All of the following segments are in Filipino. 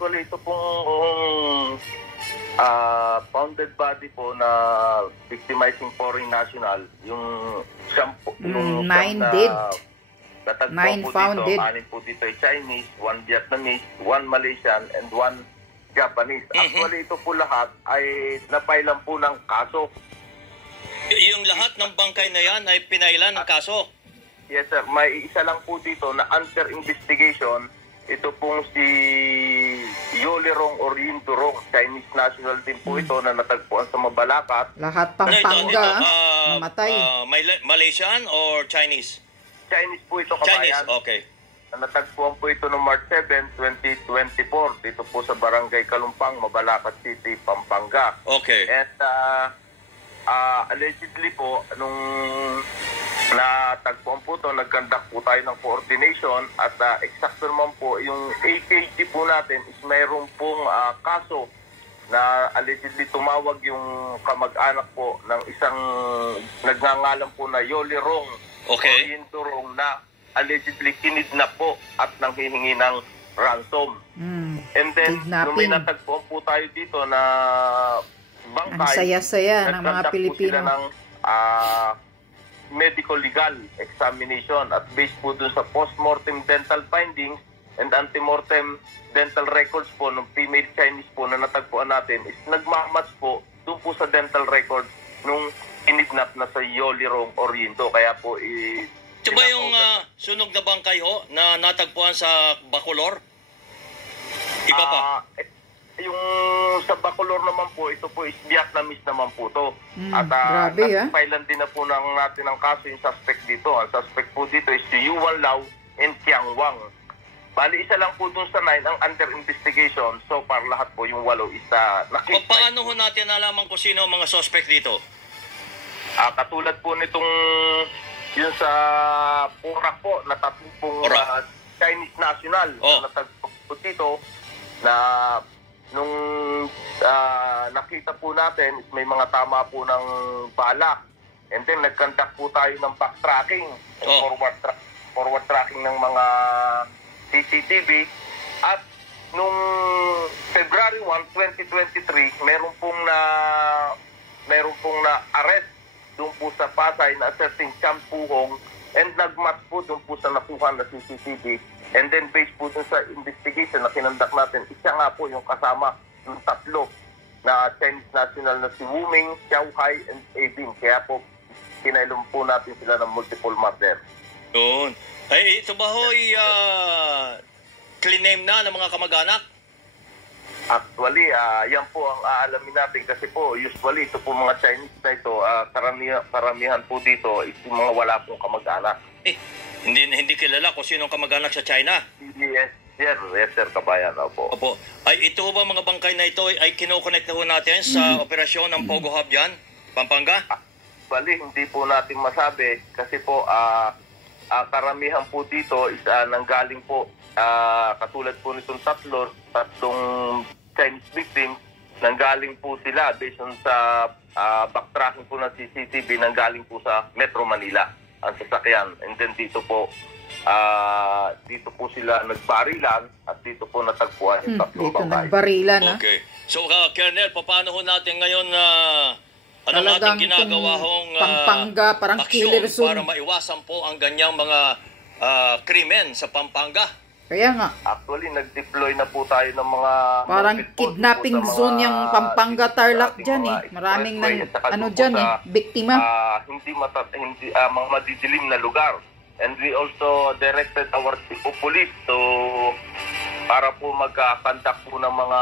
Actually, ito pong founded body po na Victimizing Foreign National, yung siyam po, Minded. Mind-founded. Anin po dito ay Chinese, 1 Vietnamese, 1 Malaysian, and 1 Japanese. Actually, ito po lahat ay napailan po ng kaso. Yung lahat ng bangkay na yan ay pinailan ng kaso? Yes, sir. May isa lang po dito na under investigation. Ito pong si Yolerong or Yindurong, Chinese national din po ito na natagpuan sa Mabalacat. Lahat Pampanga, namatay. Malaysian or Chinese? Chinese po ito, kabayan. Chinese, okay. Natagpuan po ito noong March 7, 2024 dito po sa Barangay Kalumpang, Mabalacat City, Pampanga. Okay. And allegedly po, nung natagpuan po ito, nag-conduct po tayo ng coordination at eksakto naman po, yung AKG po natin is mayroon pong kaso na allegedly tumawag yung kamag-anak po ng isang nagngangalan po na Yolerong o Yindurong na allegedly kinidnap po at nanghihingi ng ransom. And then, nung may natagpuan po tayo dito na bangkay, ang saya-saya ng mga Pilipino. Sila ng medical-legal examination at based po dun sa post-mortem dental findings and antemortem dental records po ng female Chinese po na natagpuan natin is nagmamatch po dun po sa dental record nung kinidnap na sa Yolerong Oriento. Kaya po ito ba yung sunog na bangkay ho na natagpuan sa Bacolor? Iba pa? Yung sa Bacolor naman po, ito po is Vietnamese naman po to. At nagpailan din na po natin ang kaso yung suspect dito. Ang suspect po dito is si Yuan Lau and Kiang Wang. Bali, isa lang po dun sa 9 ang under investigation. So far, lahat po yung 8 is nakita. Paano ho natin nalaman kung sino ang mga suspect dito? Katulad po nitong yung sa Porac po, na tatlong pong Chinese national na natagpo po dito na nung nakita po natin is may mga tama po ng balak. And then nag-conduct po tayo ng backtracking and forward tracking ng mga CCTV. At nung February 1, 2023, meron pong na arrest doon po sa Pasay na certain Champuhong and nagmatch po doon po sa nakuha na CCTV. And then based po dun sa investigation na kinandak natin, isa nga po yung kasama ng tatlo na Chinese national na si Wu Ming, Xiao Hai, and Abin. Kaya po, kinailong po natin sila ng multiple murder. Doon. Ay, ito ba ho'y clean name na ng mga kamag-anak? Actually, yan po ang aalamin natin kasi po, usually, ito po mga Chinese na ito, karamihan po dito, ito mga wala pong kamag-anak. Hindi kilala kung sino ang kamag-anak sa China? Yes, sir, kabayan. Opo. Ay, ito ba mga bangkay na ito ay kinoconnect na ho natin sa operasyon ng Pogo Hub dyan, Pampanga? Actually, hindi po natin masabi kasi po, karamihan po dito is nanggaling po, katulad po nitong tatlong Chinese victims, nanggaling po sila based on sa backtracking po ng CCTV, nanggaling po sa Metro Manila ang sasakyan. And then dito po sila nagbarilan at dito po natagpuan yung tatlong bangkay. Dito nagbarilan, Okay. So, Colonel, paano ho natin ngayon anong ating ginagawa hong Pampanga, parang killer zone para maiwasan po ang ganyang mga krimen sa Pampanga? Kaya nga. Actually, nag-deploy na po tayo ng mga parang kidnapping zone yung Pampanga Tarlac dyan eh. Maraming dyan eh, biktima. Hindi mga madidilim na lugar. And we also directed our police to para po mag-conduct po ng mga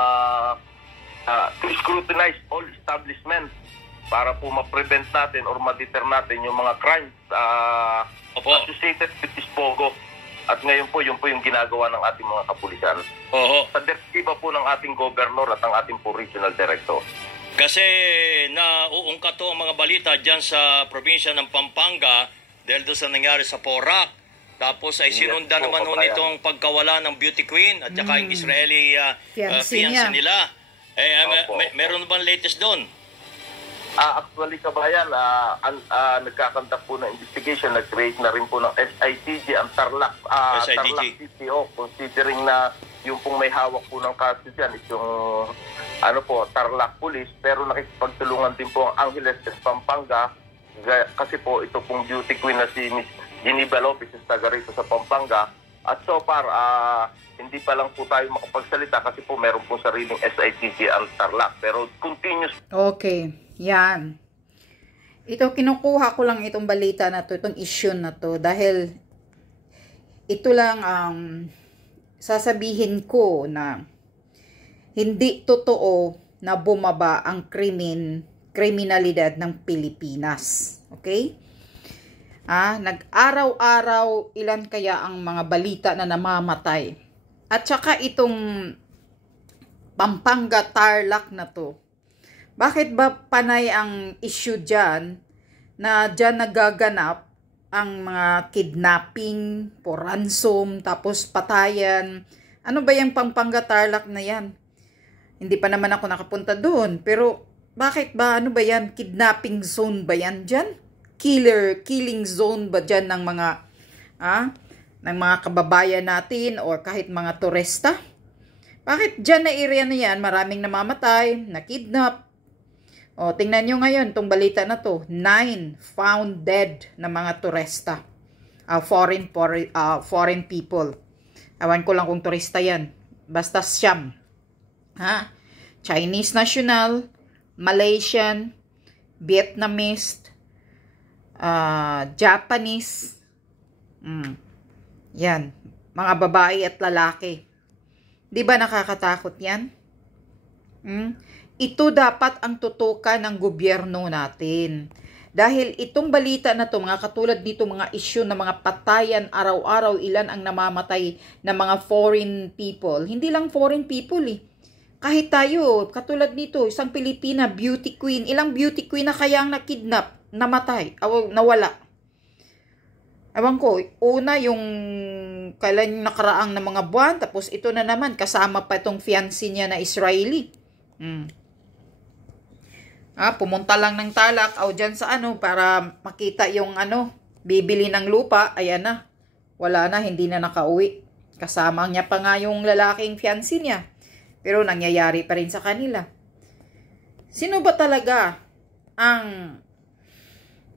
to scrutinize all establishments para po ma-prevent natin or ma-deter natin yung mga crimes associated with this Pogo. At ngayon po, yun po yung ginagawa ng ating mga kapulisan. Sa direktiba po ng ating governor at ang ating po regional director. Kasi nauungkat to ang mga balita dyan sa probinsya ng Pampanga dahil doon sa nangyari sa Porac. Tapos ay sinunda naman nitong pagkawala ng beauty queen at saka yung Israeli fiancé nila. Meron bang latest doon? Actually, kabayan, nagkakandak po ng investigation, nag-create na rin po ng SITG, ang Tarlac CTO, considering na yung pong may hawak po ng kaso dyan is yung Tarlac Police, pero nakikipagtulungan din po ang Angeles Pampanga, kasi po ito pong beauty queen na si Miss Geneva Lopez is taga rito sa Pampanga. At so far, hindi pa lang po tayo makapagsalita kasi po meron po sariling SITG ang Tarlac, pero continuous. Okay. Yan. Ito, kinukuha ko lang itong balita na to, itong issue na to, dahil ito lang ang sasabihin ko na hindi totoo na bumaba ang kriminalidad ng Pilipinas. Okay? Nag-araw-araw, ilan kaya ang mga balita na namamatay. At saka itong Pampanga Tarlac na to, bakit ba panay ang issue dyan na dyan nagaganap ang mga kidnapping, for ransom, tapos patayan? Ano ba yung Pampanga Tarlac na yan? Hindi pa naman ako nakapunta doon. Pero bakit ba? Ano ba yan? Kidnapping zone ba yan dyan? Killing zone ba dyan ng mga kababayan natin or kahit mga turista? Bakit dyan na area na yan? Maraming namamatay, nakidnap. O, tingnan nyo ngayon, itong balita na to, 9 found dead na mga turista. Foreign people. Awan ko lang kung turista yan. Basta siyam. Chinese national, Malaysian, Vietnamese, Japanese. Yan. Mga babae at lalaki. Di ba nakakatakot yan? Ito dapat ang tutukan ng gobyerno natin. Dahil itong balita na to, mga katulad dito, mga issue na mga patayan, araw-araw, ilan ang namamatay na mga foreign people. Hindi lang foreign people Kahit tayo, katulad dito, isang Pilipina, beauty queen. Ilang beauty queen na kaya ang nakidnap, namatay, nawala. Ewan ko, una yung kailan nakaraang na mga buwan, tapos ito na naman, kasama pa itong fiancé niya na Israeli. Pumunta lang ng Tarlac o dyan sa para makita yung bibili ng lupa, ayan na. Wala na, hindi na nakauwi. Kasama niya pa nga yung lalaking fiancé niya. Pero nangyayari pa rin sa kanila. Sino ba talaga ang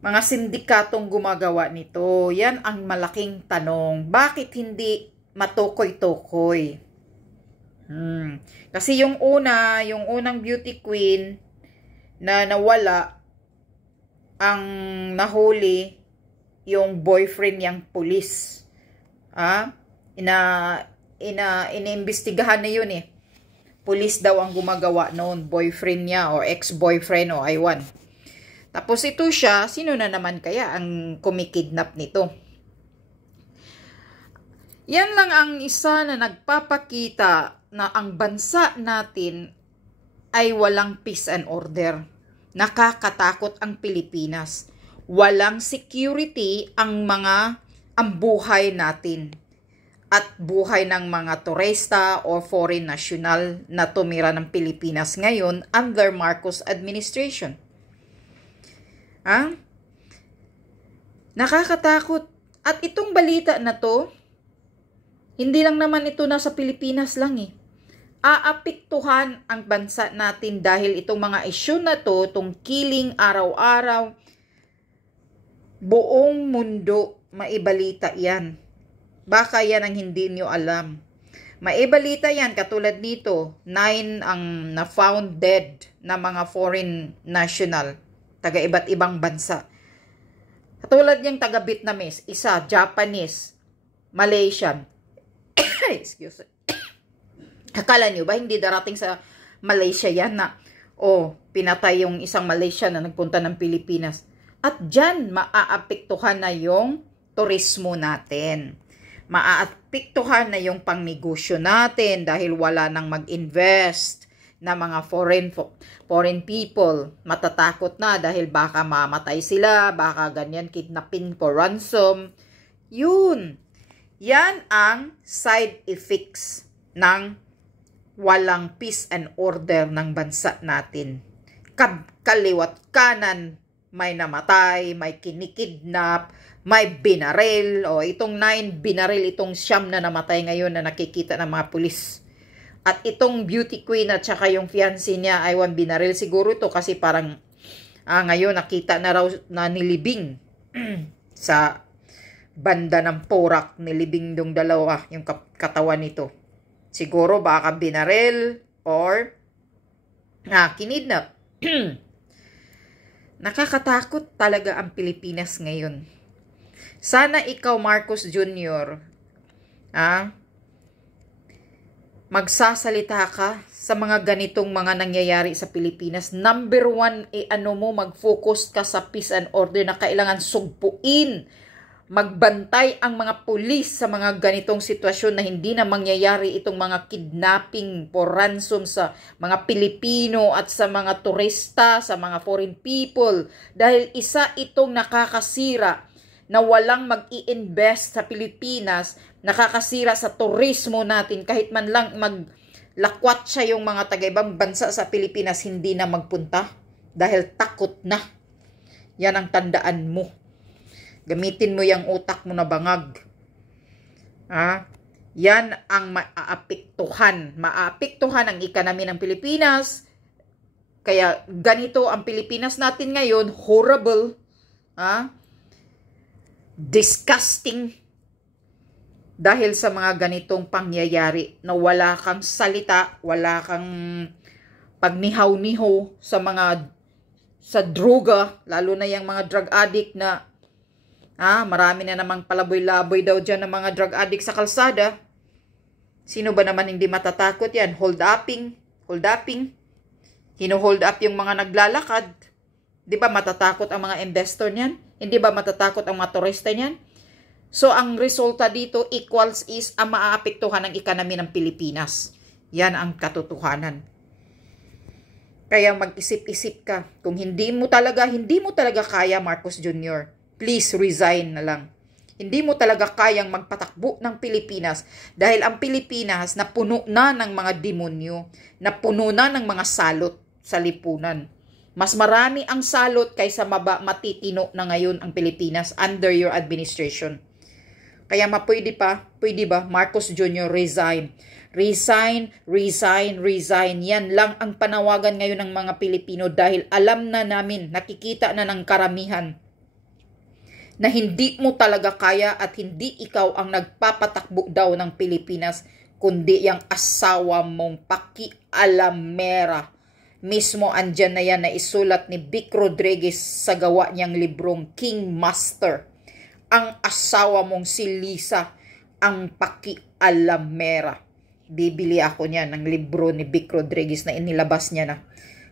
mga sindikatong gumagawa nito? Yan ang malaking tanong. Bakit hindi matukoy-tukoy? Kasi yung unang beauty queen na nawala, ang nahuli yung boyfriend niyang pulis. Iniimbestigahan na yun Pulis daw ang gumagawa noon, boyfriend niya or ex-boyfriend o aywan. Tapos ito siya, sino na naman kaya ang kumikidnap nito? Yan lang ang isa na nagpapakita na ang bansa natin ay walang peace and order. Nakakatakot ang Pilipinas. Walang security ang buhay natin. At buhay ng mga turista o foreign national na tumira ng Pilipinas ngayon under Marcos administration. Nakakatakot. At itong balita na to, hindi lang naman ito nasa Pilipinas lang Aapektuhan ang bansa natin dahil itong mga issue na to, itong killing araw-araw, buong mundo maibalita yan. Baka yan ang hindi nyo alam. Maibalita yan, katulad nito, 9 ang na-found dead na mga foreign national, taga iba't ibang bansa. Katulad niyang taga Vietnamese, isa, Japanese, Malaysian. Excuse me. Akala nyo ba hindi darating sa Malaysia yan na, pinatay yung isang Malaysian na nagpunta ng Pilipinas. At dyan, maaapektuhan na yung turismo natin. Maaapektuhan na yung pangnegosyo natin dahil wala nang mag-invest na mga foreign people. Matatakot na dahil baka mamatay sila, baka ganyan, kidnapping for ransom. Yun. Yan ang side effects ng walang peace and order ng bansa natin. kaliwat kanan, may namatay, may kinikidnap, may binaril. O itong 9 binaril, itong 9 na namatay ngayon na nakikita ng mga pulis. At itong beauty queen at saka yung fiancé niya ay binaril siguro ito kasi parang ngayon nakita na raw na nilibing sa banda ng Porac, nilibing yung dalawa yung katawan nito. Siguro baka binaril or kinidnap. Nakakatakot talaga ang Pilipinas ngayon. Sana ikaw, Marcos Jr., magsasalita ka sa mga ganitong mga nangyayari sa Pilipinas. Number 1, mag-focus ka sa peace and order na kailangan sugpuin. Magbantay ang mga pulis sa mga ganitong sitwasyon na hindi na mangyayari itong mga kidnapping for ransom sa mga Pilipino at sa mga turista, sa mga foreign people. Dahil isa itong nakakasira na walang mag-i-invest sa Pilipinas, nakakasira sa turismo natin. Kahit man lang maglakwat siya yung mga taga-ibang bansa sa Pilipinas, hindi na magpunta dahil takot na. Yan ang tandaan mo. Gamitin mo yung utak mo na bangag. Yan ang maaapektuhan. Maaapektuhan ang ekonomi ng Pilipinas. Kaya ganito ang Pilipinas natin ngayon, horrible. Disgusting. Dahil sa mga ganitong pangyayari na wala kang salita, wala kang pagnihaw-niho sa droga, lalo na yung mga drug addict na marami na namang palaboy-laboy daw dyan ng mga drug addict sa kalsada. Sino ba naman hindi matatakot yan? Hold-upping. Hino-hold up yung mga naglalakad. Di ba matatakot ang mga investor niyan? Hindi ba matatakot ang mga turista niyan? So, ang resulta dito equals is ang maaapektuhan ng ekonomi ng Pilipinas. Yan ang katotohanan. Kaya mag-isip-isip ka. Kung hindi mo talaga kaya, Marcos Jr., please resign na lang. Hindi mo talaga kayang magpatakbo ng Pilipinas dahil ang Pilipinas napuno na ng mga demonyo, napuno na ng mga salot sa lipunan. Mas marami ang salot kaysa matitino na ngayon ang Pilipinas under your administration. Kaya pwede ba, Marcos Jr., resign. Resign. Yan lang ang panawagan ngayon ng mga Pilipino dahil alam na namin, nakikita na ng karamihan na hindi mo talaga kaya at hindi ikaw ang nagpapatakbo daw ng Pilipinas, kundi yung asawa mong pakialamera. Mismo andyan na yan na isulat ni Vic Rodriguez sa gawa niyang librong King Master. Ang asawa mong si Lisa ang pakialamera. Bibili ako niyan ng libro ni Vic Rodriguez na inilabas niya na.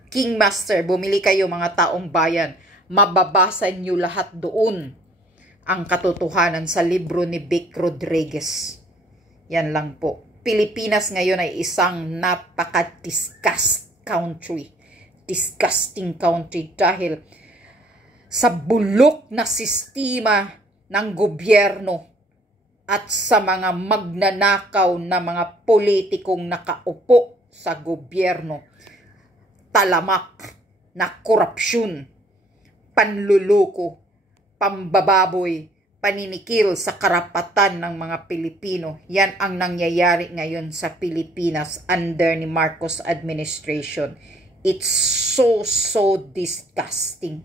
King Master, bumili kayo mga taong bayan. Mababasa niyo lahat doon ang katotohanan sa libro ni Vic Rodriguez. Yan lang po. Pilipinas ngayon ay isang napaka-disgusting country dahil sa bulok na sistema ng gobyerno at sa mga magnanakaw na mga politikong nakaupo sa gobyerno. Talamak na korupsyon, panluloko, pambababoy, paninikil sa karapatan ng mga Pilipino. Yan ang nangyayari ngayon sa Pilipinas under ni Marcos administration. It's so disgusting.